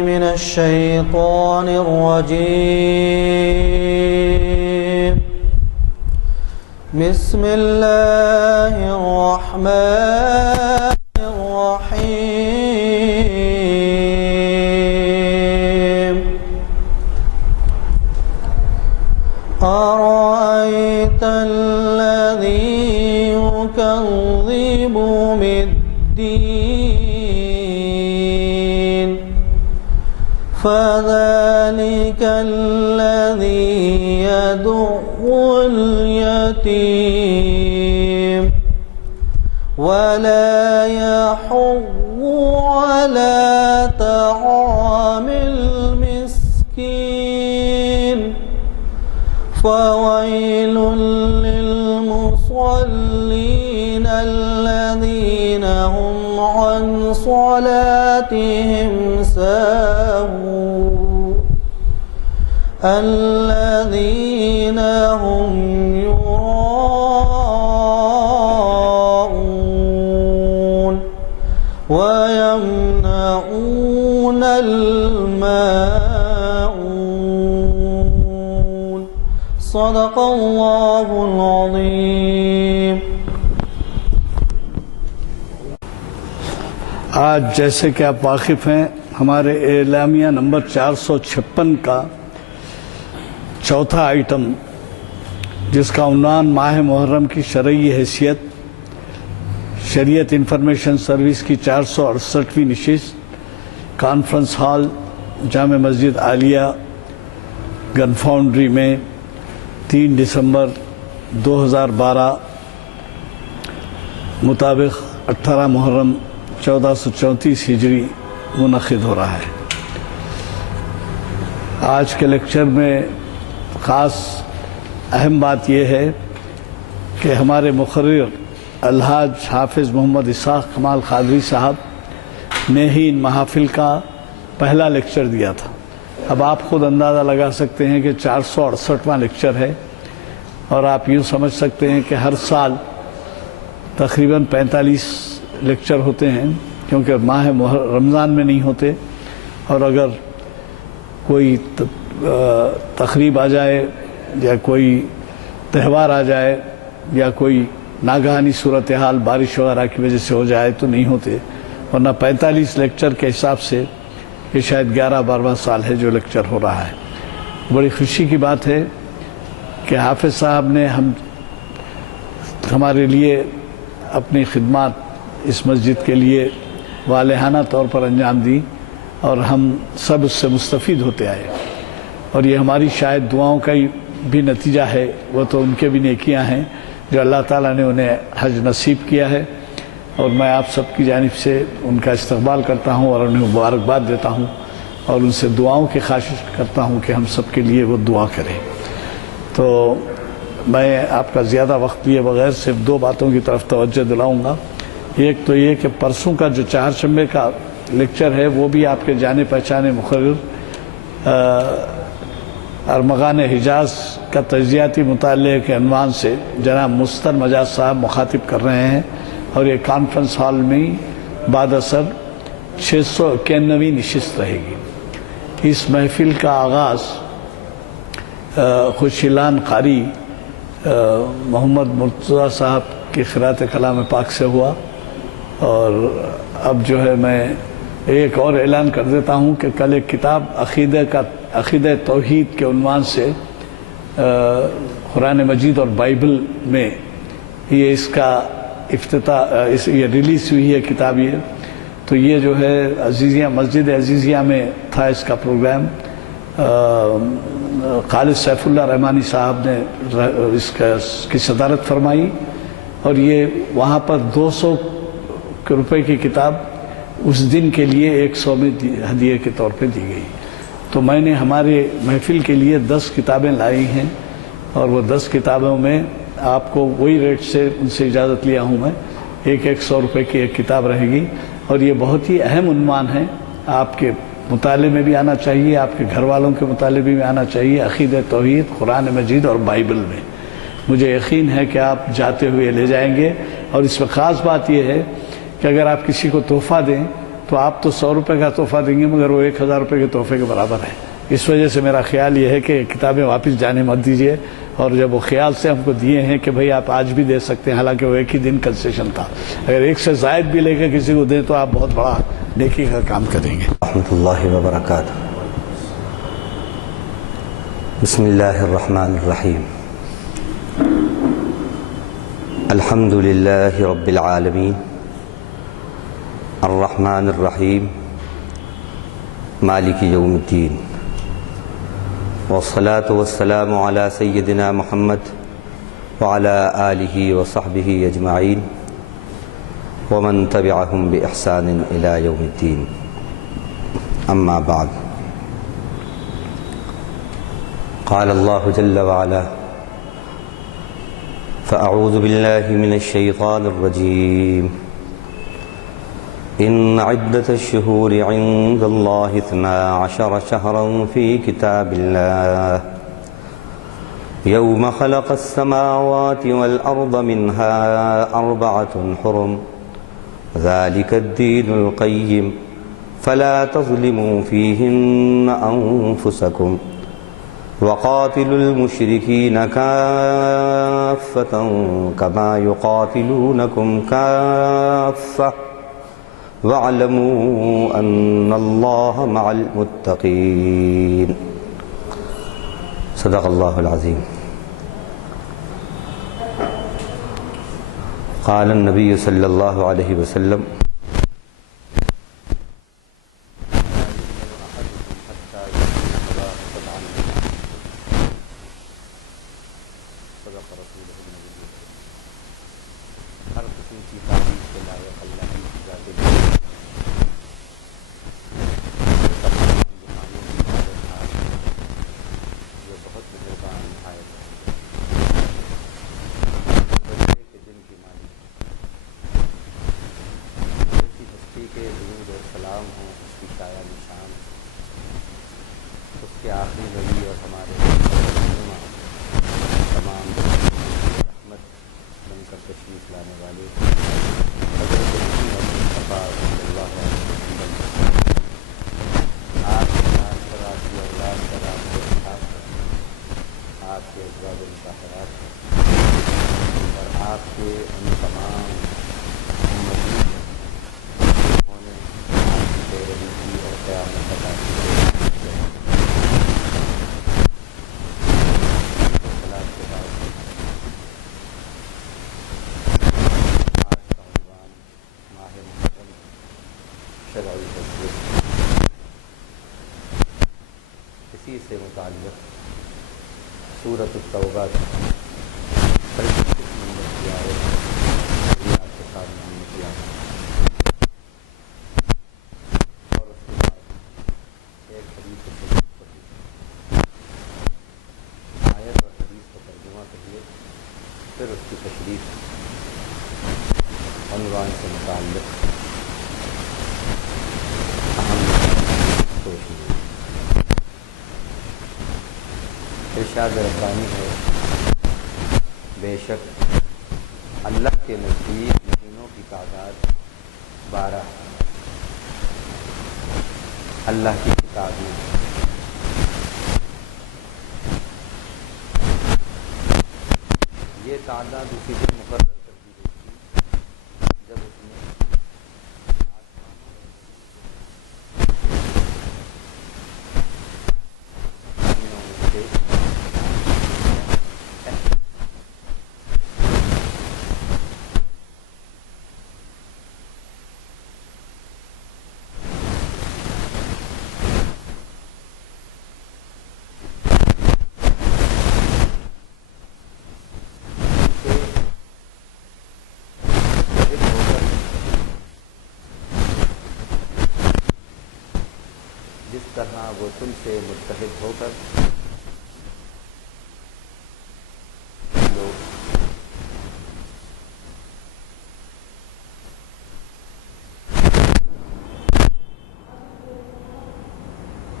من الشيطان الرجيم بسم الله الرحمن الرحيم أرأيت الذي يكذب بالدين فذلك الذي يدع اليتيم ولا يحض على طعام المسكين فويل للمصلين الذين هم عن صلاتهم ساهون الذين هم يراءون ويمنعون الماعون صدق الله العظيم. آج جیسے کہ آپ واقف ہیں ہمارے اعلامیہ نمبر 456 کا چوتھا آئٹم جس کا عنوان ماہ محرم کی شرعی حیثیت شریعت انفارمیشن سروس کی 468ویں نشست کانفرنس ہال جامع مسجد عالیہ گن فاؤنڈری میں 3 دسمبر 2012 مطابق 18 محرم 1434 ہجری منعقد ہو رہا ہے. آج کے لیکچر میں خاص اہم بات یہ ہے کہ ہمارے مقرر الحاج حافظ محمد اسحاق کمال قادری صاحب نے ہی ان محافل کا پہلا لیکچر دیا تھا. اب آپ خود اندازہ لگا سکتے ہیں کہ 468واں لیکچر ہے اور آپ یوں سمجھ سکتے ہیں کہ ہر سال تقریباً 45 لیکچر ہوتے ہیں کیونکہ ماہ رمضان میں نہیں ہوتے اور اگر کوئی تقریب آ جائے یا کوئی تہوار آ جائے یا کوئی ناگہانی صورتحال بارش وغیرہ کی وجہ سے ہو جائے تو نہیں ہوتے ورنہ 45 لیکچر کے حساب سے یہ شاید 11-12واں سال ہے جو لیکچر ہو رہا ہے. بڑی خوشی کی بات ہے کہ حافظ صاحب نے ہمارے لیے اپنی خدمات اس مسجد کے لیے والہانہ طور پر انجام دی اور ہم سب اس سے مستفید ہوتے آئے اور یہ ہماری شاید دعاؤں کا بھی نتیجہ ہے. وہ تو ان کے بھی نیکیاں ہیں جو اللہ تعالیٰ نے انہیں حج نصیب کیا ہے اور میں آپ سب کی جانب سے ان کا استقبال کرتا ہوں اور انہیں مبارکباد دیتا ہوں اور ان سے دعاؤں کی خواہش کرتا ہوں کہ ہم سب کے لیے وہ دعا کریں. تو میں آپ کا زیادہ وقت لیے بغیر صرف 2 باتوں کی طرف توجہ دلاؤں گا. ایک تو یہ کہ پرسوں کا جو چہارشنبے کا لیکچر ہے وہ بھی آپ کے جانے پہچانے مقرر ارمغان حجاز کا تجزیاتی مطالعے کے عنوان سے جناب مستر مجاز صاحب مخاطب کر رہے ہیں اور یہ کانفرنس ہال میں بعد اثر 691ویں نشست رہے گی. اس محفل کا آغاز خوشیلان قاری محمد مرتضیٰ صاحب کی قرأت کلام پاک سے ہوا اور اب جو ہے میں ایک اور اعلان کر دیتا ہوں کہ کل ایک کتاب عقیدہ توحید کے عنوان سے قرآن مجید اور بائبل میں یہ اس کا افتتاح یہ ریلیز ہوئی ہے کتاب. یہ تو یہ جو ہے عزیزیہ مسجد عزیزیہ میں تھا اس کا پروگرام. خالد سیف اللہ رحمانی صاحب نے اس کی صدارت فرمائی اور یہ وہاں پر 200 روپے کی کتاب اس دن کے لیے 100 میں ہدیے کے طور پہ دی گئی. تو میں نے ہمارے محفل کے لیے 10 کتابیں لائی ہیں اور وہ 10 کتابوں میں آپ کو وہی ریٹ سے ان سے اجازت لیا ہوں میں 100 روپے کی ایک کتاب رہے گی اور یہ بہت ہی اہم عنوان ہے. آپ کے مطالعے میں بھی آنا چاہیے, آپ کے گھر والوں کے مطالعے میں آنا چاہیے. عقیدہ توحید, قرآن مجید اور بائبل میں مجھے یقین ہے کہ آپ جاتے ہوئے لے جائیں گے. اور اس میں خاص بات یہ ہے کہ اگر آپ کسی کو تحفہ دیں تو آپ تو 100 روپے کا تحفہ دیں گے مگر وہ 1000 روپے کے تحفے کے برابر ہے۔ اس وجہ سے میرا خیال یہ ہے کہ کتابیں واپس جانے مت دیجیے، اور جب وہ خیال سے ہم کو دیے ہیں کہ بھئی آپ آج بھی دے سکتے ہیں، حالانکہ وہ ایک ہی دن کنسیشن تھا، اگر ایک سے زائد بھی لے کے کسی کو دیں تو آپ بہت بڑا نیکی کا کام کریں گے۔ رحمۃ اللہ وبرکاتہ۔ بسم اللہ الرحمن الرحیم۔ الحمد للہ رب العالمین، الرحمن الرحیم، مالک یوم الدین، والصلاة والسلام علی سیدنا محمد وعلی آلہ وصحبہ اجمعین ومن تبعہم بإحسان الی یوم الدین، اما بعد۔ قال اللہ جل وعلا: فأعوذ باللہ من الشیطان الرجیم، ان عدة الشہور عند اللہ 12 شہرا فی کتاب اللہ یوم خلق السماوات والأرض منها 4 حرم ذلك الدین القیم فلا تظلموا فیہن انفسکم وقاتلوا المشرکین کافة كما يقاتلونكم كافة واعلموا ان اللہ مع المتقین۔ صدق اللہ العظیم۔ قال النبی صلی اللہ علیہ وسلم: ہر قسم کی تعریف کے لائق اللہ کی ذات ہے۔ تمام جہانوں کی بادشاہ جو بہت مہربان ہے، بندے کے دن کی مالک، ایسی ہستی کے درود اور سلام ہوں اس کی سایہ نشان، اس کے آخری نبی اور ہمارے رہنما، تمام رحمت بن کر تشریف لانے والے حضرت محمد مصطفیٰ صلی اللہ علیہ وسلم، آپ کے نام پر، آپ کی اولاد پر، آپ کے اصحاب پر، آپ کے ازواج مطہرات پر، اور آپ کے ان تمام امتی پر جنہوں نے آپ کی پیروی کی اور قیامت تک آپ کی پیروی کی۔ شرعی تصویر، اسی سے متعلق سورۃ التوبہ کی 35 نمبر کی آیت ابھی آپ کے سامنے ہم نے کیا، اور اس کے بعد ایک حدیث شریف پڑھی، آیت اور حدیث کا ترجمہ کریے، پھر اس کی تشریح عنوان سے متعلق ارشاد ربانی ہے: بے شک اللہ کے نزدیک مہینوں کی تعداد 12 اللہ کی کتاب میں، یہ تعداد اسی دن مقرر کر دی گئی تھی جب اس نے جس طرح وہ تم سے متحد ہو کر لوگ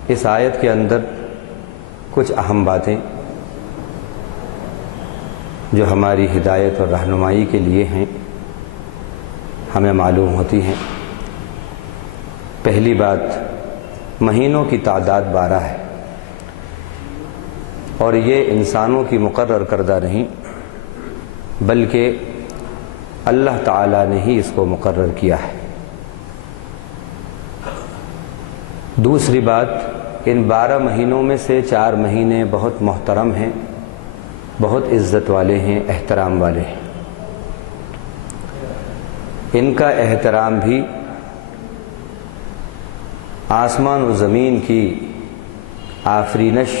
اس آیت کے اندر کچھ اہم باتیں جو ہماری ہدایت اور رہنمائی کے لیے ہیں ہمیں معلوم ہوتی ہیں۔ پہلی بات، مہینوں کی تعداد 12 ہے اور یہ انسانوں کی مقرر کردہ نہیں بلکہ اللہ تعالیٰ نے ہی اس کو مقرر کیا ہے۔ دوسری بات، ان 12 مہینوں میں سے 4 مہینے بہت محترم ہیں، بہت عزت والے ہیں، احترام والے ہیں۔ ان کا احترام بھی آسمان و زمین کی آفرینش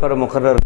پر مقرر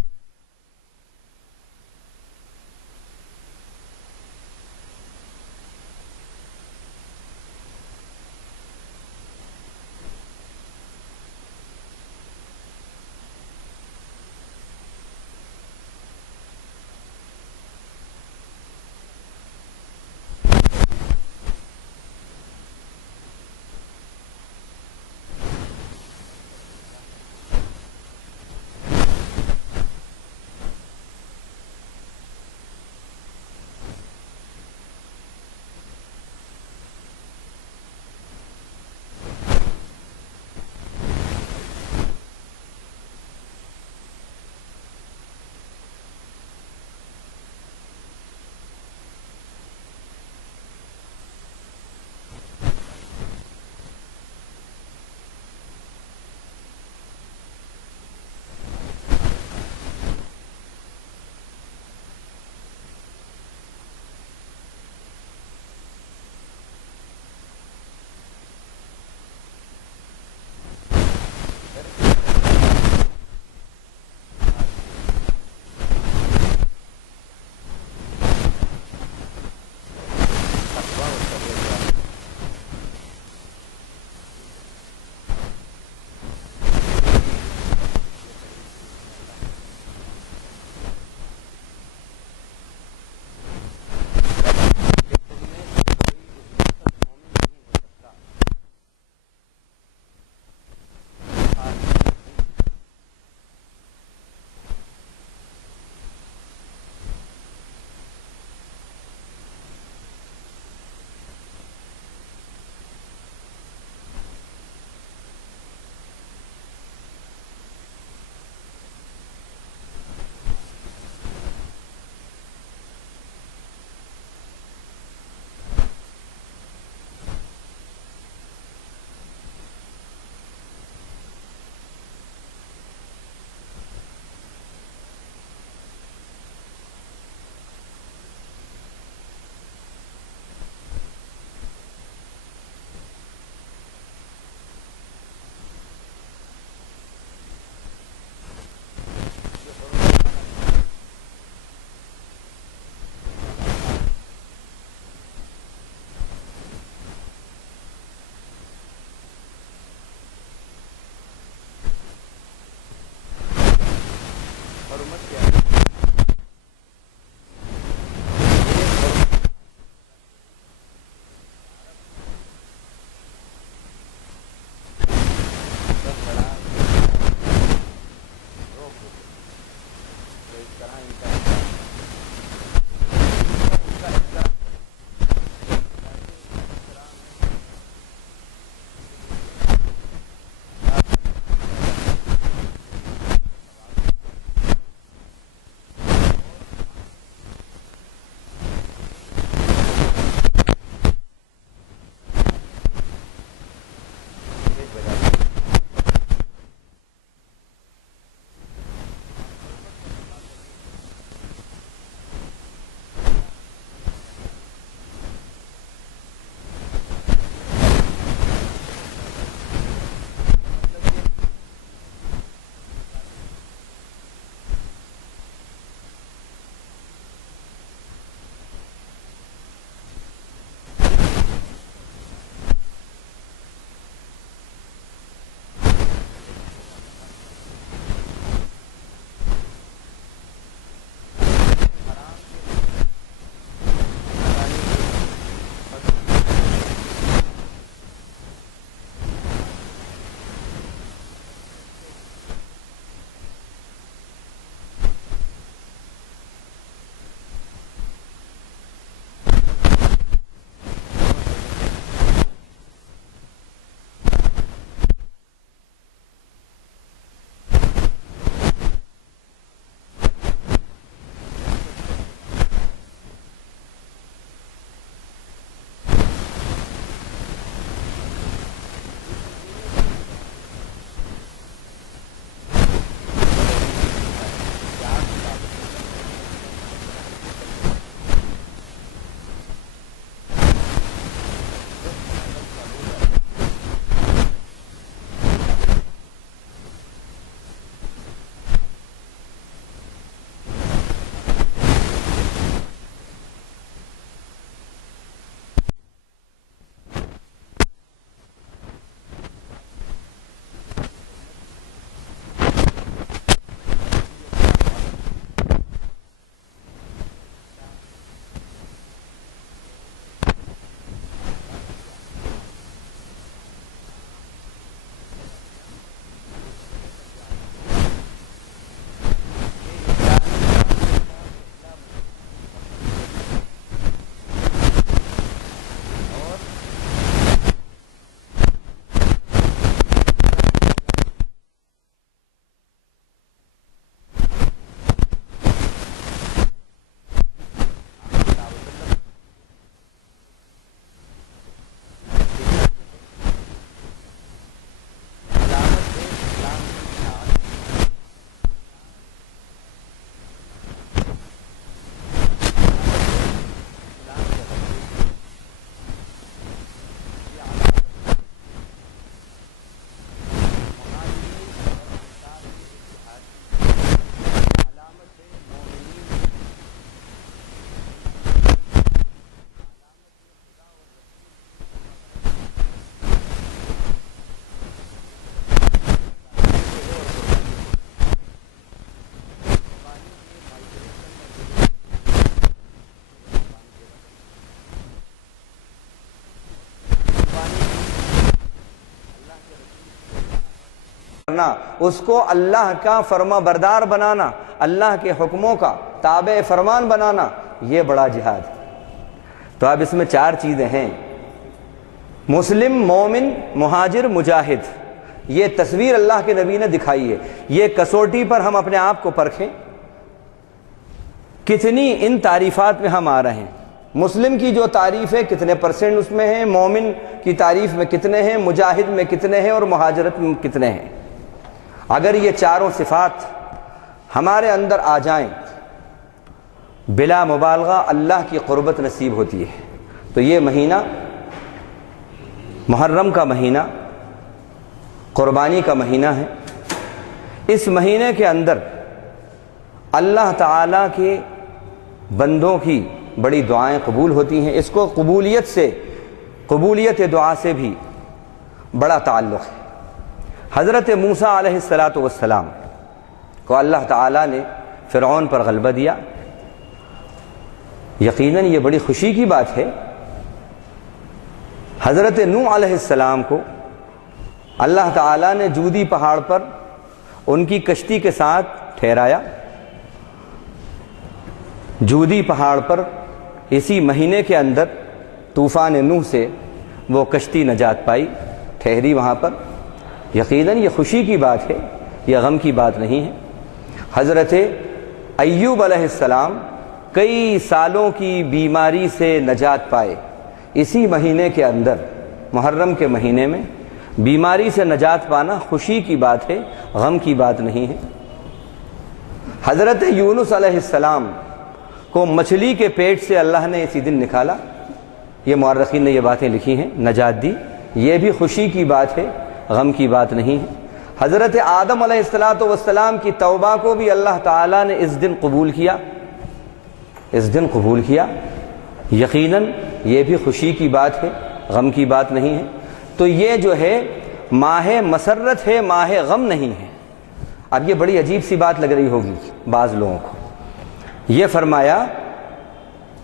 کرنا، اس کو اللہ کا فرما بردار بنانا، اللہ کے حکموں کا تابع فرمان بنانا، یہ بڑا جہاد ہے۔ تو اب اس میں 4 چیزیں ہیں: مسلم، مومن، مہاجر، مجاہد۔ یہ تصویر اللہ کے نبی نے دکھائی ہے۔ یہ کسوٹی پر ہم اپنے آپ کو پرکھیں، کتنی ان تعریفات میں ہم آ رہے ہیں۔ مسلم کی جو تعریف ہے کتنے % اس میں ہیں، مومن کی تعریف میں کتنے ہیں، مجاہد میں کتنے ہیں، اور مہاجرت میں کتنے ہیں۔ اگر یہ 4 صفات ہمارے اندر آ جائیں، بلا مبالغہ اللہ کی قربت نصیب ہوتی ہے۔ تو یہ مہینہ، محرم کا مہینہ، قربانی کا مہینہ ہے۔ اس مہینے کے اندر اللہ تعالیٰ کے بندوں کی بڑی دعائیں قبول ہوتی ہیں۔ اس کو قبولیت دعا سے بھی بڑا تعلق ہے۔ حضرت موسیٰ علیہ السلام کو اللہ تعالیٰ نے فرعون پر غلبہ دیا۔ یقیناً یہ بڑی خوشی کی بات ہے۔ حضرت نوح علیہ السلام کو اللہ تعالیٰ نے جودی پہاڑ پر ان کی کشتی کے ساتھ ٹھہرایا۔ جودی پہاڑ پر اسی مہینے کے اندر طوفان نوح سے وہ کشتی نجات پائی، ٹھہری وہاں پر۔ یقیناً یہ خوشی کی بات ہے، یہ غم کی بات نہیں ہے۔ حضرت ایوب علیہ السلام کئی سالوں کی بیماری سے نجات پائے۔ اسی مہینے کے اندر، محرم کے مہینے میں بیماری سے نجات پانا خوشی کی بات ہے، غم کی بات نہیں ہے۔ حضرت یونس علیہ السلام کو مچھلی کے پیٹ سے اللہ نے اسی دن نکالا۔ یہ مورخین نے یہ باتیں لکھی ہیں، نجات دی۔ یہ بھی خوشی کی بات ہے، غم کی بات نہیں ہے۔ حضرت آدم علیہ السلام کی توبہ کو بھی اللہ تعالیٰ نے اس دن قبول کیا، اس دن قبول کیا۔ یقیناً یہ بھی خوشی کی بات ہے، غم کی بات نہیں ہے۔ تو یہ جو ہے ماہ مسرت ہے، ماہ غم نہیں ہے۔ اب یہ بڑی عجیب سی بات لگ رہی ہوگی بعض لوگوں کو۔ یہ فرمایا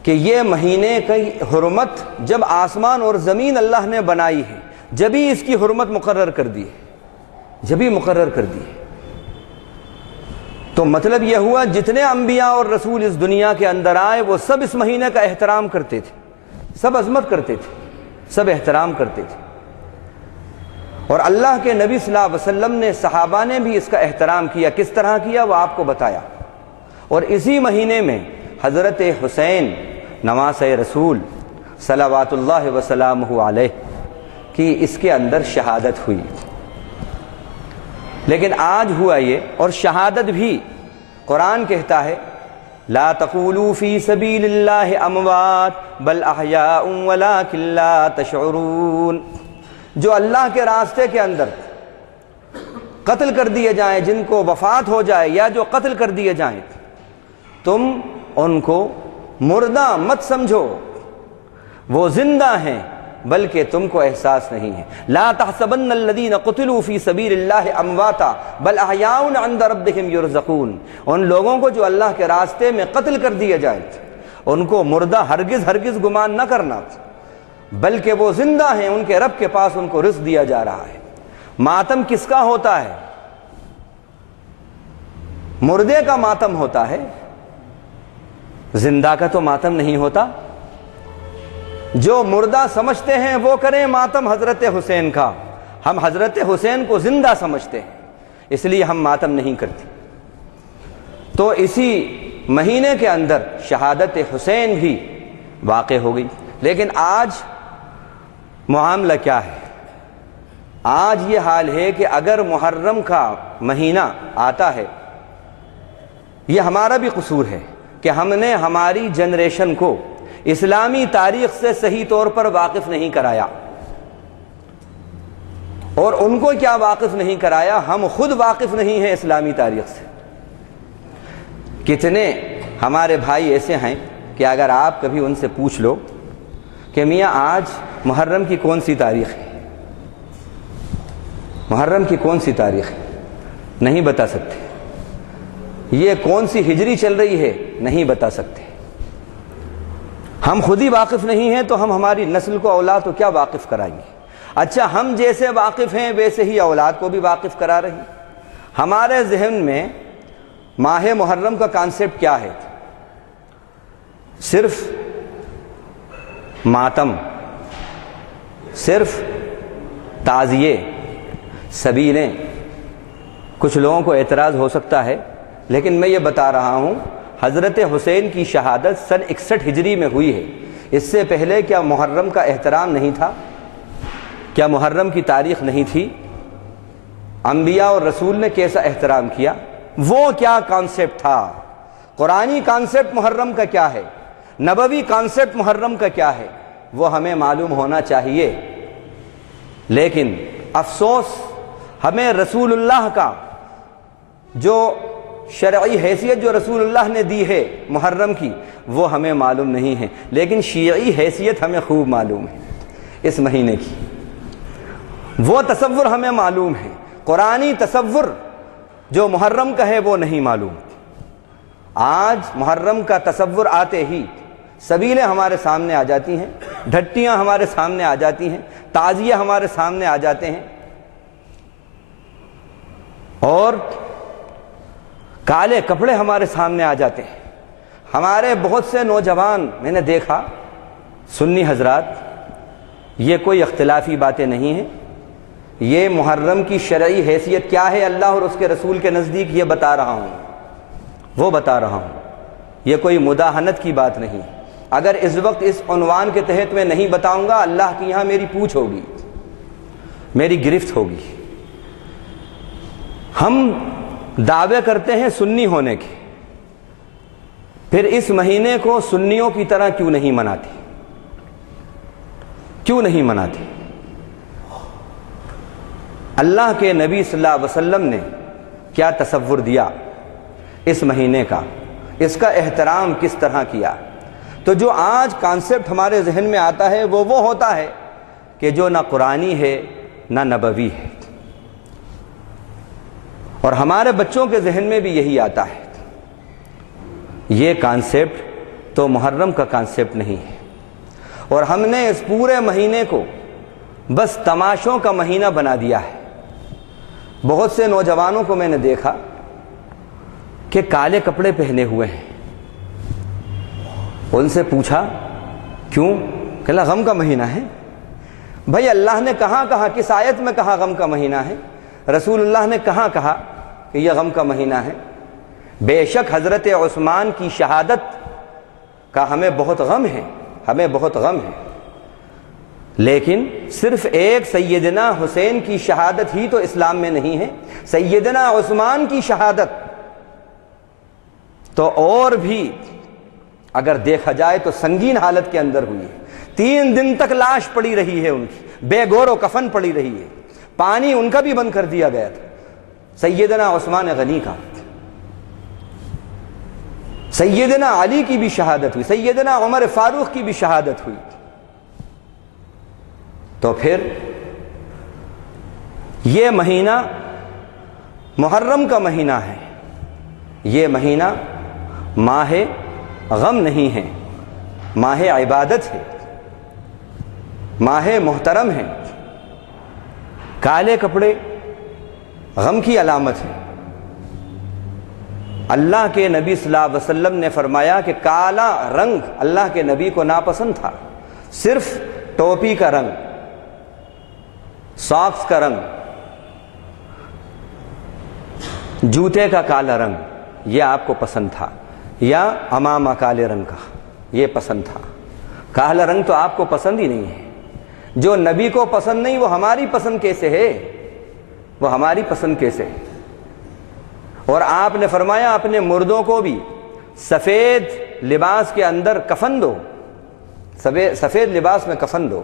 کہ یہ مہینے کی حرمت جب آسمان اور زمین اللہ نے بنائی ہے، جبھی اس کی حرمت مقرر کر دی ہے، جبھی مقرر کر دی ہے۔ تو مطلب یہ ہوا جتنے انبیاء اور رسول اس دنیا کے اندر آئے وہ سب اس مہینے کا احترام کرتے تھے، سب عظمت کرتے تھے، سب احترام کرتے تھے۔ اور اللہ کے نبی صلی اللہ علیہ وسلم نے، صحابہ نے بھی اس کا احترام کیا۔ کس طرح کیا وہ آپ کو بتایا۔ اور اسی مہینے میں حضرت حسین نواسۂ رسول صلوات اللہ وسلامہ علیہ کی اس کے اندر شہادت ہوئی۔ لیکن آج ہوا یہ، اور شہادت بھی قرآن کہتا ہے لا تقولوا فی سبیل اللہ اموات بل احیاء ولکن لا تشعرون۔ جو اللہ کے راستے کے اندر قتل کر دیے جائیں، جن کو وفات ہو جائے یا جو قتل کر دیے جائیں، تم ان کو مردہ مت سمجھو، وہ زندہ ہیں، بلکہ تم کو احساس نہیں ہے۔ لا تحسبن الذین قتلوا فی سبیل اللہ امواتا بل احیاء عند ربہم یرزقون۔ ان لوگوں کو جو اللہ کے راستے میں قتل کر دیے جائیں، ان کو مردہ ہرگز گمان نہ کرنا، بلکہ وہ زندہ ہیں، ان کے رب کے پاس ان کو رزق دیا جا رہا ہے۔ ماتم کس کا ہوتا ہے؟ مردے کا ماتم ہوتا ہے، زندہ کا تو ماتم نہیں ہوتا۔ جو مردہ سمجھتے ہیں وہ کریں ماتم حضرت حسین کا، ہم حضرت حسین کو زندہ سمجھتے ہیں، اس لیے ہم ماتم نہیں کرتے۔ تو اسی مہینے کے اندر شہادت حسین بھی واقع ہو گئی۔ لیکن آج معاملہ کیا ہے؟ آج یہ حال ہے کہ اگر محرم کا مہینہ آتا ہے، یہ ہمارا بھی قصور ہے کہ ہم نے ہماری جنریشن کو اسلامی تاریخ سے صحیح طور پر واقف نہیں کرایا۔ اور ان کو کیا واقف نہیں کرایا، ہم خود واقف نہیں ہیں اسلامی تاریخ سے۔ کتنے ہمارے بھائی ایسے ہیں کہ اگر آپ کبھی ان سے پوچھ لو کہ میاں آج محرم کی کون سی تاریخ ہے، محرم کی کون سی تاریخ ہے، نہیں بتا سکتے۔ یہ کون سی ہجری چل رہی ہے، نہیں بتا سکتے۔ ہم خود ہی واقف نہیں ہیں تو ہم ہماری نسل کو، اولاد کو کیا واقف کرائیں گے؟ اچھا ہم جیسے واقف ہیں ویسے ہی اولاد کو بھی واقف کرا رہی. ہمارے ذہن میں ماہ محرم کا کانسیپٹ کیا ہے؟ صرف ماتم، صرف تعزیے، سبیلیں. کچھ لوگوں کو اعتراض ہو سکتا ہے، لیکن میں یہ بتا رہا ہوں حضرت حسین کی شہادت سن 61 ہجری میں ہوئی ہے. اس سے پہلے کیا محرم کا احترام نہیں تھا؟ کیا محرم کی تاریخ نہیں تھی؟ انبیاء اور رسول نے کیسا احترام کیا؟ وہ کیا کانسیپٹ تھا؟ قرآنی کانسیپٹ محرم کا کیا ہے؟ نبوی کانسیپٹ محرم کا کیا ہے؟ وہ ہمیں معلوم ہونا چاہیے. لیکن افسوس ہمیں رسول اللہ کا جو شرعی حیثیت جو رسول اللہ نے دی ہے محرم کی، وہ ہمیں معلوم نہیں ہے. لیکن شیعی حیثیت ہمیں خوب معلوم ہے اس مہینے کی. وہ تصور ہمیں معلوم ہے. قرآنی تصور جو محرم کا ہے وہ نہیں معلوم. آج محرم کا تصور آتے ہی سبیلیں ہمارے سامنے آ جاتی ہیں، ڈھٹیاں ہمارے سامنے آ جاتی ہیں، تعزیے ہمارے سامنے آ جاتے ہیں، اور کالے کپڑے ہمارے سامنے آ جاتے ہیں. ہمارے بہت سے نوجوان میں نے دیکھا، سنی حضرات، یہ کوئی اختلافی باتیں نہیں ہیں، یہ محرم کی شرعی حیثیت کیا ہے اللہ اور اس کے رسول کے نزدیک یہ بتا رہا ہوں، وہ بتا رہا ہوں. یہ کوئی مداہنت کی بات نہیں. اگر اس وقت اس عنوان کے تحت میں نہیں بتاؤں گا، اللہ کی یہاں میری پوچھ ہوگی، میری گرفت ہوگی. ہم دعوے کرتے ہیں سنی ہونے کے، پھر اس مہینے کو سنیوں کی طرح کیوں نہیں مناتے؟ کیوں نہیں مناتے؟ اللہ کے نبی صلی اللہ علیہ وسلم نے کیا تصور دیا اس مہینے کا، اس کا احترام کس طرح کیا؟ تو جو آج کانسیپٹ ہمارے ذہن میں آتا ہے وہ ہوتا ہے کہ جو نہ قرآنی ہے نہ نبوی ہے. اور ہمارے بچوں کے ذہن میں بھی یہی آتا ہے. یہ کانسیپٹ تو محرم کا کانسیپٹ نہیں ہے، اور ہم نے اس پورے مہینے کو بس تماشوں کا مہینہ بنا دیا ہے. بہت سے نوجوانوں کو میں نے دیکھا کہ کالے کپڑے پہنے ہوئے ہیں. ان سے پوچھا کیوں؟ کہ غم کا مہینہ ہے. بھائی اللہ نے کہاں کہا، کس آیت میں کہا غم کا مہینہ ہے؟ رسول اللہ نے کہاں کہا کہ یہ غم کا مہینہ ہے؟ بے شک حضرت عثمان کی شہادت کا ہمیں بہت غم ہے، ہمیں بہت غم ہے. لیکن صرف ایک سیدنا حسین کی شہادت ہی تو اسلام میں نہیں ہے. سیدنا عثمان کی شہادت تو اور بھی اگر دیکھا جائے تو سنگین حالت کے اندر ہوئی ہے. 3 دن تک لاش پڑی رہی ہے ان کی، بے گور و کفن پڑی رہی ہے. پانی ان کا بھی بند کر دیا گیا تھا. سیدنا عثمان غنی کا، سیدنا علی کی بھی شہادت ہوئی، سیدنا عمر فاروق کی بھی شہادت ہوئی. تو پھر یہ مہینہ محرم کا مہینہ ہے. یہ مہینہ ماہ غم نہیں ہے، ماہ عبادت ہے، ماہ محترم ہے. کالے کپڑے غم کی علامت ہے. اللہ کے نبی صلی اللہ علیہ وسلم نے فرمایا کہ کالا رنگ اللہ کے نبی کو ناپسند تھا. صرف ٹوپی کا رنگ، ساکس کا رنگ، جوتے کا کالا رنگ یہ آپ کو پسند تھا، یا امامہ کالے رنگ کا یہ پسند تھا. کالا رنگ تو آپ کو پسند ہی نہیں ہے. جو نبی کو پسند نہیں وہ ہماری پسند کیسے ہے؟ وہ ہماری پسند کیسے ہے؟ اور آپ نے فرمایا اپنے مردوں کو بھی سفید لباس کے اندر کفن دو، سفید لباس میں کفن دو.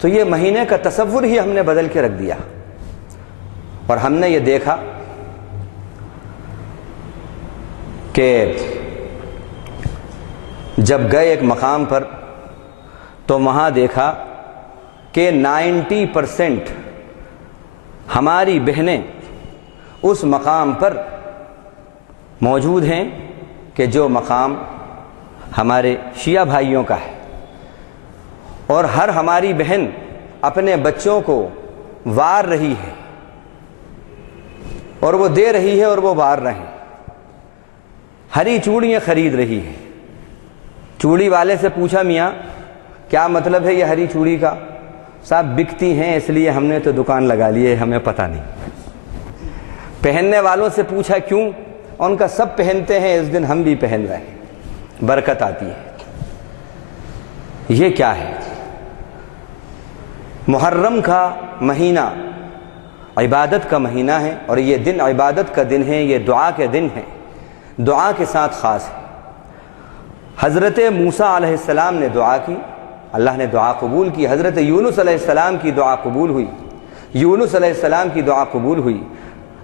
تو یہ مہینے کا تصور ہی ہم نے بدل کے رکھ دیا. اور ہم نے یہ دیکھا کہ جب گئے ایک مقام پر تو وہاں دیکھا کہ 90% ہماری بہنیں اس مقام پر موجود ہیں کہ جو مقام ہمارے شیعہ بھائیوں کا ہے. اور ہر ہماری بہن اپنے بچوں کو وار رہی ہے، اور وہ دے رہی ہے اور وہ وار رہے، ہری چوڑیاں خرید رہی ہے۔ چوڑی والے سے پوچھا میاں کیا مطلب ہے یہ ہری چوڑی کا؟ صاحب بکتی ہیں اس لیے ہم نے تو دکان لگا لی ہے، ہمیں پتہ نہیں۔ پہننے والوں سے پوچھا کیوں؟ ان کا سب پہنتے ہیں، اس دن ہم بھی پہن رہے ہیں، برکت آتی ہے۔ یہ کیا ہے؟ محرم کا مہینہ عبادت کا مہینہ ہے، اور یہ دن عبادت کا دن ہے، یہ دعا کے دن ہے، دعا کے ساتھ خاص ہے۔ حضرت موسیٰ علیہ السلام نے دعا کی، اللہ نے دعا قبول کی۔ حضرت یونس علیہ السلام کی دعا قبول ہوئی، یونس علیہ السلام کی دعا قبول ہوئی،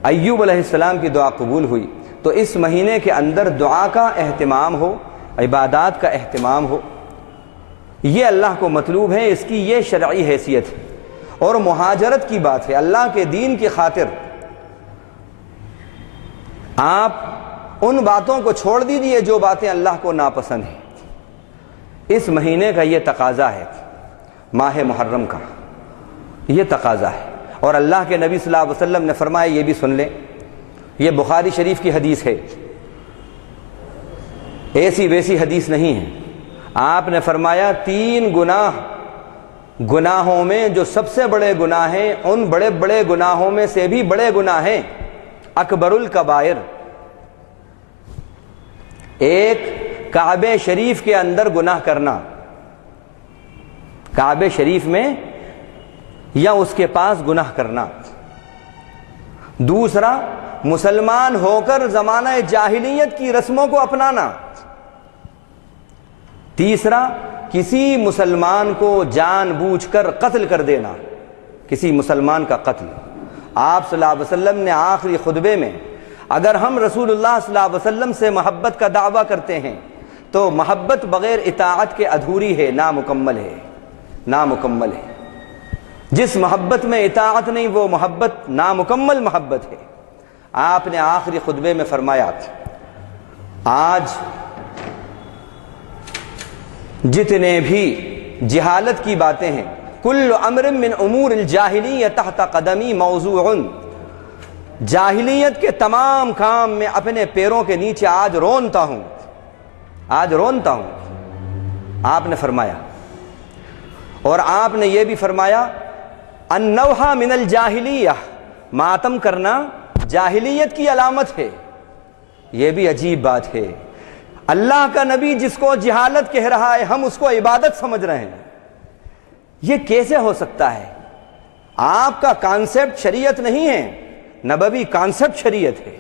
ایوب علیہ السلام کی دعا قبول ہوئی۔ تو اس مہینے کے اندر دعا کا اہتمام ہو، عبادات کا اہتمام ہو، یہ اللہ کو مطلوب ہے، اس کی یہ شرعی حیثیت ہے۔ اور مہاجرت کی بات ہے، اللہ کے دین کی خاطر آپ ان باتوں کو چھوڑ دیجیے جو باتیں اللہ کو ناپسند ہیں۔ اس مہینے کا یہ تقاضا ہے، ماہ محرم کا یہ تقاضا ہے۔ اور اللہ کے نبی صلی اللہ علیہ وسلم نے فرمایا، یہ بھی سن لیں، یہ بخاری شریف کی حدیث ہے، ایسی ویسی حدیث نہیں ہے۔ آپ نے فرمایا 3 گناہوں میں جو سب سے بڑے گناہ ہیں، ان بڑے بڑے گناہوں میں سے بھی بڑے گناہ ہیں، اکبر الکبائر۔ ایک کعبہ شریف کے اندر گناہ کرنا، کعبہ شریف میں یا اس کے پاس گناہ کرنا۔ دوسرا، مسلمان ہو کر زمانہ جاہلیت کی رسموں کو اپنانا۔ تیسرا، کسی مسلمان کو جان بوجھ کر قتل کر دینا، کسی مسلمان کا قتل۔ آپ صلی اللہ علیہ وسلم نے آخری خطبے میں، اگر ہم رسول اللہ صلی اللہ علیہ وسلم سے محبت کا دعویٰ کرتے ہیں تو محبت بغیر اطاعت کے ادھوری ہے، نامکمل ہے، نامکمل ہے۔ جس محبت میں اطاعت نہیں وہ محبت نامکمل محبت ہے۔ آپ نے آخری خطبے میں فرمایا، آج جتنے بھی جہالت کی باتیں ہیں، کل امر من امور الجاہلیہ تحت قدمی موضوع، جاہلیت کے تمام کام میں اپنے پیروں کے نیچے آج رونتا ہوں، آج رونتا ہوں، آپ نے فرمایا۔ اور آپ نے یہ بھی فرمایا، النوحہ من الجاہلیہ، ماتم کرنا جاہلیت کی علامت ہے۔ یہ بھی عجیب بات ہے، اللہ کا نبی جس کو جہالت کہہ رہا ہے، ہم اس کو عبادت سمجھ رہے ہیں، یہ کیسے ہو سکتا ہے؟ آپ کا کانسیپٹ شریعت نہیں ہے، نبوی کانسیپٹ شریعت ہے،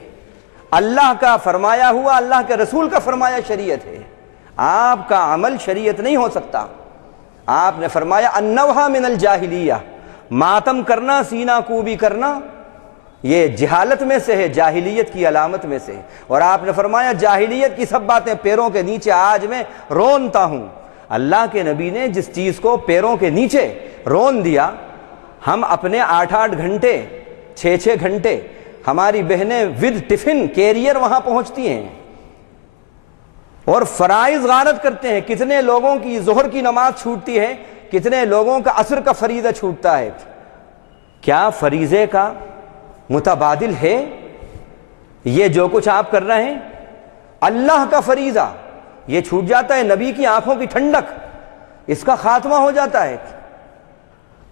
اللہ کا فرمایا ہوا، اللہ کے رسول کا فرمایا شریعت ہے، آپ کا عمل شریعت نہیں ہو سکتا۔ آپ نے فرمایا النوحہ من الجاہلیہ، ماتم کرنا، سینہ کوبی کرنا، یہ جہالت میں سے ہے، جاہلیت کی علامت میں سے۔ اور آپ نے فرمایا جاہلیت کی سب باتیں پیروں کے نیچے آج میں رونتا ہوں۔ اللہ کے نبی نے جس چیز کو پیروں کے نیچے رون دیا، ہم اپنے 8-8 گھنٹے 6-6 گھنٹے، ہماری بہنیں ود ٹفن کیریئر وہاں پہنچتی ہیں اور فرائض غارت کرتے ہیں۔ کتنے لوگوں کی ظہر کی نماز چھوٹتی ہے، کتنے لوگوں کا عصر کا فریضہ چھوٹتا ہے۔ کیا فریضے کا متبادل ہے یہ جو کچھ آپ کر رہے ہیں؟ اللہ کا فریضہ یہ چھوٹ جاتا ہے، نبی کی آنکھوں کی ٹھنڈک، اس کا خاتمہ ہو جاتا ہے۔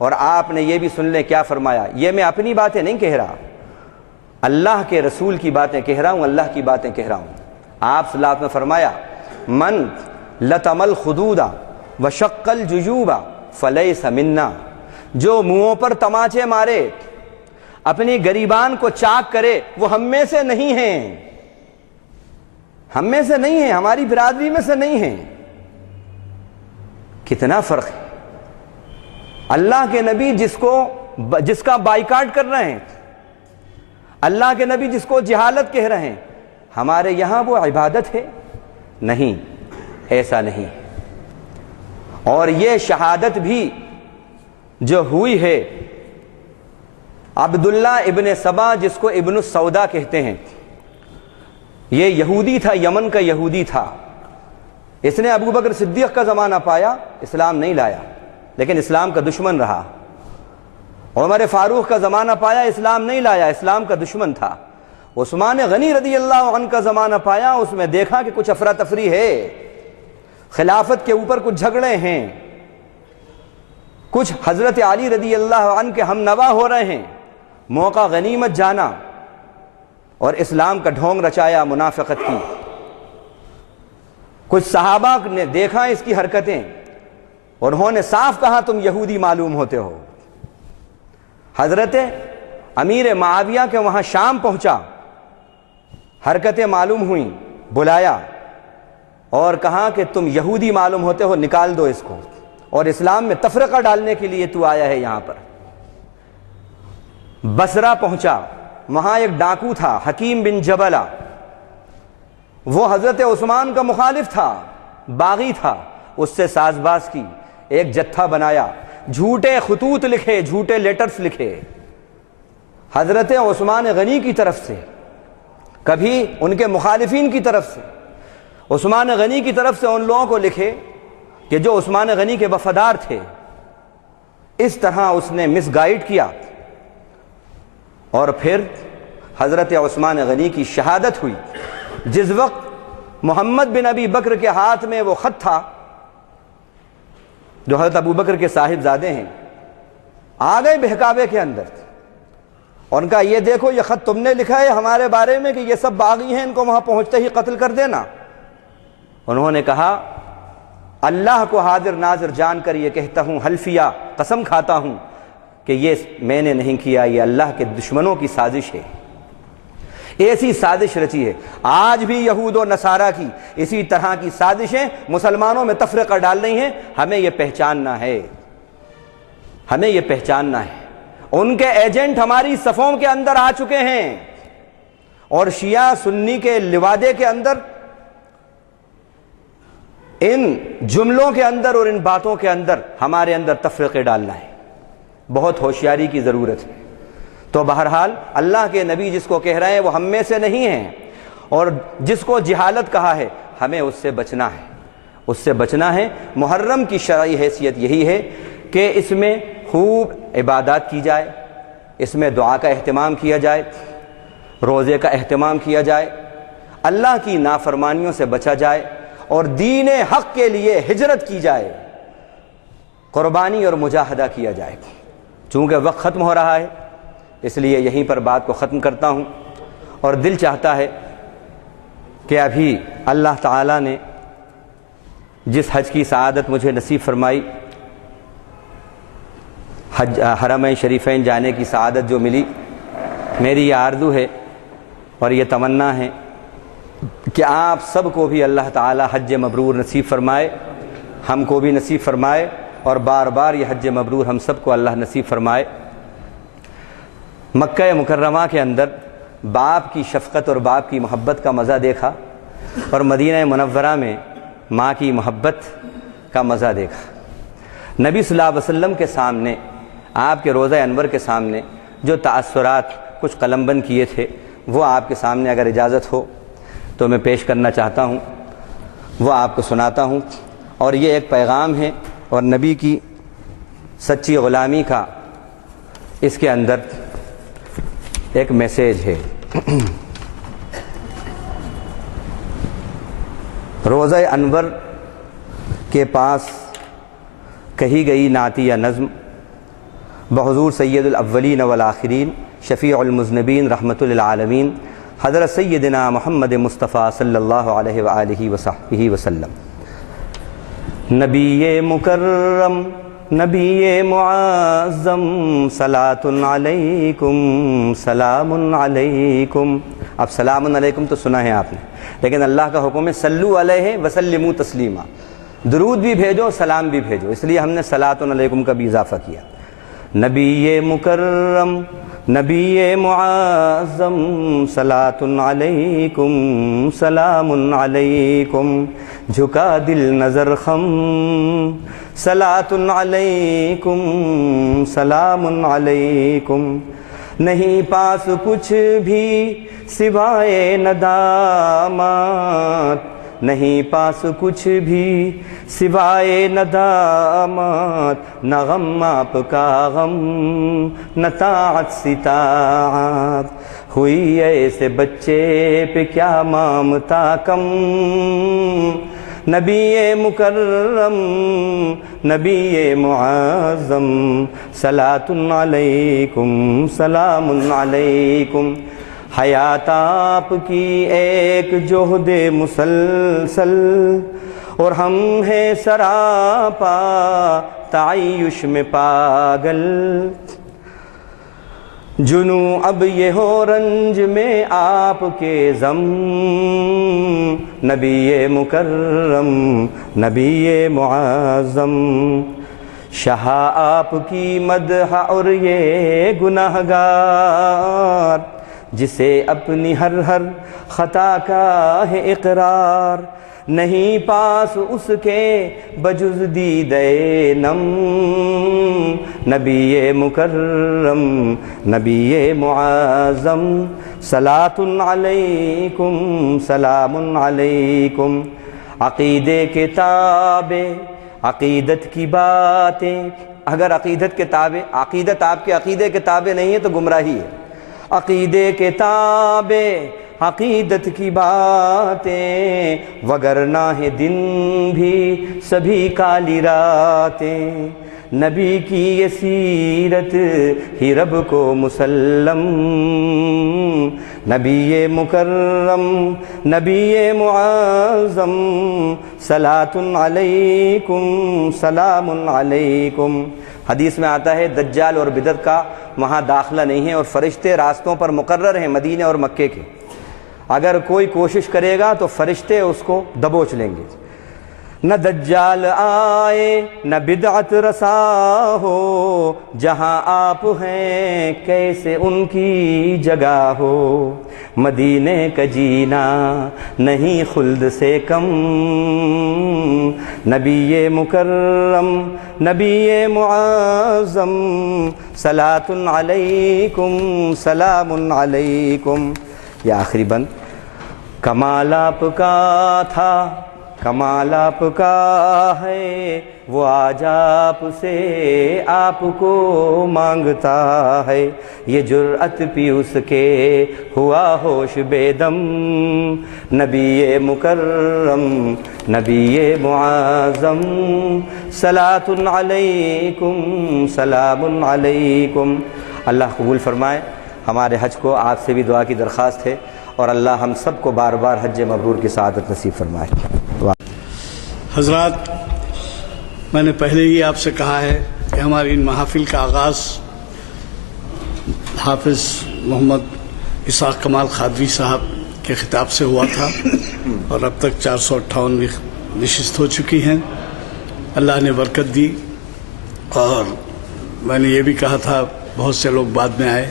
اور آپ نے یہ بھی سن لیں کیا فرمایا، یہ میں اپنی باتیں نہیں کہہ رہا، اللہ کے رسول کی باتیں کہہ رہا ہوں، اللہ کی باتیں کہہ رہا ہوں۔ آپ صلی اللہ علیہ وسلم نے فرمایا، من لطم الخدود وشق الجیوب فلیس منا، جو منہوں پر تماچے مارے، اپنی گریبان کو چاک کرے، وہ ہم میں سے نہیں ہیں، ہم میں سے نہیں ہیں، ہماری برادری میں سے نہیں ہیں۔ کتنا فرق ہے۔ اللہ کے نبی جس کا بائیکاٹ کر رہے ہیں، اللہ کے نبی جس کو جہالت کہہ رہے ہیں، ہمارے یہاں وہ عبادت ہے؟ نہیں، ایسا نہیں۔ اور یہ شہادت بھی جو ہوئی ہے، عبداللہ ابن سبا جس کو ابن السودا کہتے ہیں، یہ یہودی تھا، یمن کا یہودی تھا۔ اس نے ابو بکر صدیق کا زمانہ پایا، اسلام نہیں لایا، لیکن اسلام کا دشمن رہا۔ عمر فاروق کا زمانہ پایا، اسلام نہیں لایا، اسلام کا دشمن تھا۔ عثمان غنی رضی اللہ عنہ کا زمانہ پایا، اس میں دیکھا کہ کچھ افراتفری ہے، خلافت کے اوپر کچھ جھگڑے ہیں، کچھ حضرت علی رضی اللہ عنہ کے ہم نوا ہو رہے ہیں، موقع غنیمت جانا اور اسلام کا ڈھونگ رچایا منافقت کی۔ کچھ صحابہ نے دیکھا اس کی حرکتیں، انہوں نے صاف کہا تم یہودی معلوم ہوتے ہو۔ حضرت امیر معاویہ کے وہاں شام پہنچا، حرکتیں معلوم ہوئیں، بلایا اور کہا کہ تم یہودی معلوم ہوتے ہو، نکال دو اس کو، اور اسلام میں تفرقہ ڈالنے کے لیے تو آیا ہے یہاں پر۔ بصرہ پہنچا، وہاں ایک ڈاکو تھا حکیم بن جبلہ، وہ حضرت عثمان کا مخالف تھا، باغی تھا، اس سے ساز باز کی، ایک جتھا بنایا، جھوٹے خطوط لکھے، جھوٹے لیٹرز لکھے حضرت عثمان غنی کی طرف سے، کبھی ان کے مخالفین کی طرف سے، عثمان غنی کی طرف سے ان لوگوں کو لکھے کہ جو عثمان غنی کے وفادار تھے۔ اس طرح اس نے مس گائیڈ کیا، اور پھر حضرت عثمان غنی کی شہادت ہوئی۔ جس وقت محمد بن ابی بکر کے ہاتھ میں وہ خط تھا، جو حضرت ابو بکر کے صاحبزادے ہیں، آ گئے بہکاوے کے اندر، اور ان کا یہ دیکھو یہ خط تم نے لکھا ہے ہمارے بارے میں کہ یہ سب باغی ہیں، ان کو وہاں پہنچتے ہی قتل کر دینا۔ انہوں نے کہا اللہ کو حاضر ناظر جان کر یہ کہتا ہوں، حلفیہ قسم کھاتا ہوں کہ یہ میں نے نہیں کیا، یہ اللہ کے دشمنوں کی سازش ہے، ایسی سازش رچی ہے۔ آج بھی یہود و نصارہ کی اسی طرح کی سازشیں مسلمانوں میں تفرقہ ڈال رہی ہیں، ہمیں یہ پہچاننا ہے، ہمیں یہ پہچاننا ہے۔ ان کے ایجنٹ ہماری صفوں کے اندر آ چکے ہیں، اور شیعہ سنی کے لوادے کے اندر، ان جملوں کے اندر اور ان باتوں کے اندر ہمارے اندر تفرقے ڈالنا ہے، بہت ہوشیاری کی ضرورت ہے۔ تو بہرحال اللہ کے نبی جس کو کہہ رہے ہیں وہ ہم میں سے نہیں ہیں، اور جس کو جہالت کہا ہے ہمیں اس سے بچنا ہے، اس سے بچنا ہے۔ محرم کی شرعی حیثیت یہی ہے کہ اس میں خوب عبادات کی جائے، اس میں دعا کا اہتمام کیا جائے، روزے کا اہتمام کیا جائے، اللہ کی نافرمانیوں سے بچا جائے، اور دین حق کے لیے ہجرت کی جائے، قربانی اور مجاہدہ کیا جائے۔ چونکہ وقت ختم ہو رہا ہے اس لیے یہیں پر بات کو ختم کرتا ہوں، اور دل چاہتا ہے کہ ابھی اللہ تعالیٰ نے جس حج کی سعادت مجھے نصیب فرمائی، حرمین شریفین جانے کی سعادت جو ملی، میری یہ آرزو ہے اور یہ تمنا ہے کہ آپ سب کو بھی اللہ تعالیٰ حج مبرور نصیب فرمائے، ہم کو بھی نصیب فرمائے، اور بار بار یہ حج مبرور ہم سب کو اللہ نصیب فرمائے۔ مکہ مکرمہ کے اندر باپ کی شفقت اور باپ کی محبت کا مزہ دیکھا، اور مدینہ منورہ میں ماں کی محبت کا مزہ دیکھا۔ نبی صلی اللہ علیہ وسلم کے سامنے، آپ کے روضہ انور کے سامنے جو تاثرات کچھ قلم بند کیے تھے، وہ آپ کے سامنے اگر اجازت ہو تو میں پیش کرنا چاہتا ہوں، وہ آپ کو سناتا ہوں۔ اور یہ ایک پیغام ہے اور نبی کی سچی غلامی کا اس کے اندر ایک میسیج ہے۔ روضہ انور کے پاس کہی گئی نعتیہ نظم بحضور سید الاولین والآخرین شفیع المذنبین رحمۃ للعالمین حضرت سیدنا محمد مصطفیٰ صلی اللہ علیہ وآلہ وصحبہ وسلم۔ نبی مکرم، نبی معظم، صلاۃ علیکم، سلام علیکم۔ اب سلام علیکم تو سنا ہے آپ نے، لیکن اللہ کا حکم ہے صلو علیہ وسلموا تسلیما، درود بھی بھیجو، سلام بھی بھیجو، اس لیے ہم نے صلاۃ علیکم کا بھی اضافہ کیا۔ نبی مکرم، نبی معظم، صلاۃ علیکم، سلام علیکم، جھکا دل نظر خم، صلاۃ علیکم، سلام علیکم، نہیں پاس کچھ بھی سوائے ندامات، نہیں پاس کچھ بھی سوائے ندامت، نہ غم آپ کا غم نہ طاعت سطاعت، ہوئی ایسے بچے پہ کیا مامتا کم، نبی مکرم نبی معظم صلاۃ علیکم سلام علیکم، حیات آپ کی ایک جہد مسلسل، اور ہم ہیں سراپا تعیش میں پاگل، جنوں اب یہ ہو رنج میں آپ کے غم، نبی مکرم نبی معظم، شاہ آپ کی مدح اور یہ گناہگار، جسے اپنی ہر خطا کا ہے اقرار، نہیں پاس اس کے بجز دیدے نم، نبی مکرم نبی معظم صلاۃ علیکم سلام علیکم، عقیدے کتابیں عقیدت کی باتیں، اگر عقیدت آپ کے عقیدے کتابیں نہیں ہیں تو گمراہی ہے، عقیدے کتابیں عقیدت کی باتیں، وگرنہ ہے دن بھی سبھی کالی راتیں، نبی کی یہ سیرت ہی رب کو مسلم، نبی مکرم نبی معظم صلاۃ علیکم سلام علیکم۔ حدیث میں آتا ہے دجال اور بدعت کا وہاں داخلہ نہیں ہے، اور فرشتے راستوں پر مقرر ہیں مدینے اور مکے کے، اگر کوئی کوشش کرے گا تو فرشتے اس کو دبوچ لیں گے، نہ دجال آئے نہ بدعت رسا ہو، جہاں آپ ہیں کیسے ان کی جگہ ہو، مدینے کا جینا نہیں خلد سے کم، نبی مکرم نبی معظم صلاۃ علیکم سلام علیکم۔ یہ آخری بند، کمال آپ کا تھا کمال آپ کا ہے، وہ آج آپ سے آپ کو مانگتا ہے، یہ جرأت بھی اس کے ہوا ہوش بے دم، نبی مکرم نبی معظم صلاۃ علیکم سلام علیکم۔ اللہ قبول فرمائے ہمارے حج کو، آپ سے بھی دعا کی درخواست ہے، اور اللہ ہم سب کو بار بار حج مبرور کی سعادت نصیب فرمائے۔ حضرات، میں نے پہلے ہی آپ سے کہا ہے کہ ہماری ان محافل کا آغاز حافظ محمد اسحاق کمال قادری صاحب کے خطاب سے ہوا تھا، اور اب تک 458 نشست ہو چکی ہیں، اللہ نے برکت دی، اور میں نے یہ بھی کہا تھا بہت سے لوگ بعد میں آئے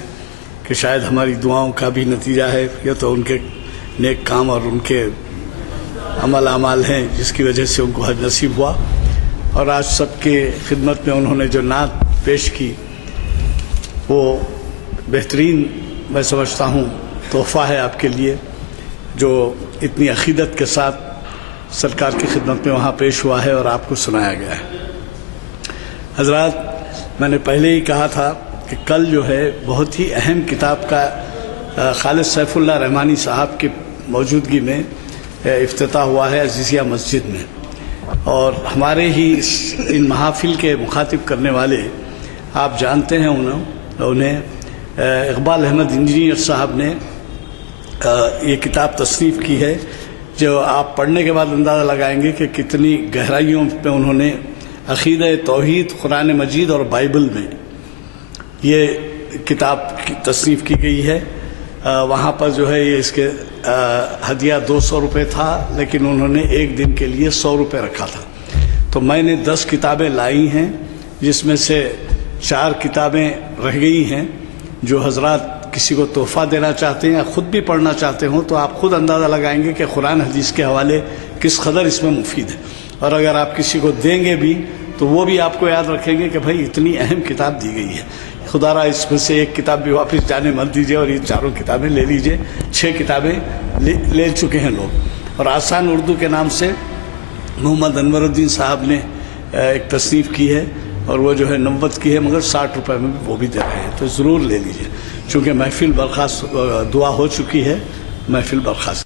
کہ شاید ہماری دعاؤں کا بھی نتیجہ ہے، یہ تو ان کے نیک کام اور ان کے عمل اعمال ہیں جس کی وجہ سے ان کو حج نصیب ہوا، اور آج سب کے خدمت میں انہوں نے جو نعت پیش کی وہ بہترین میں سمجھتا ہوں تحفہ ہے آپ کے لیے، جو اتنی عقیدت کے ساتھ سرکار کی خدمت میں وہاں پیش ہوا ہے اور آپ کو سنایا گیا ہے۔ حضرات، میں نے پہلے ہی کہا تھا کہ کل جو ہے بہت ہی اہم کتاب کا خالد سیف اللہ رحمانی صاحب کی موجودگی میں افتتاح ہوا ہے عزیزیہ مسجد میں، اور ہمارے ہی ان محافل کے مخاطب کرنے والے آپ جانتے ہیں انہیں اقبال احمد انجینئر صاحب نے یہ کتاب تصنیف کی ہے، جو آپ پڑھنے کے بعد اندازہ لگائیں گے کہ کتنی گہرائیوں پہ انہوں نے عقیدہ توحید قرآن مجید اور بائبل میں یہ کتاب کی تصنیف کی گئی ہے۔ وہاں پر جو ہے یہ اس کے ہدیہ 200 روپے تھا، لیکن انہوں نے ایک دن کے لیے 100 روپے رکھا تھا، تو میں نے 10 کتابیں لائی ہیں، جس میں سے 4 کتابیں رہ گئی ہیں، جو حضرات کسی کو تحفہ دینا چاہتے ہیں یا خود بھی پڑھنا چاہتے ہوں تو آپ خود اندازہ لگائیں گے کہ قرآن حدیث کے حوالے کس قدر اس میں مفید ہے، اور اگر آپ کسی کو دیں گے بھی تو وہ بھی آپ کو یاد رکھیں گے کہ بھائی اتنی اہم کتاب دی گئی ہے، خدا را اس میں سے ایک کتاب بھی واپس جانے مت دیجیے، اور یہ 4 کتابیں لے لیجیے، 6 کتابیں لے چکے ہیں لوگ۔ اور آسان اردو کے نام سے محمد انور الدین صاحب نے ایک تصنیف کی ہے اور وہ جو ہے 90 کی ہے، مگر 60 روپے میں وہ بھی دے رہے ہیں، تو ضرور لے لیجیے، چونکہ محفل برخاست دعا ہو چکی ہے، محفل برخاست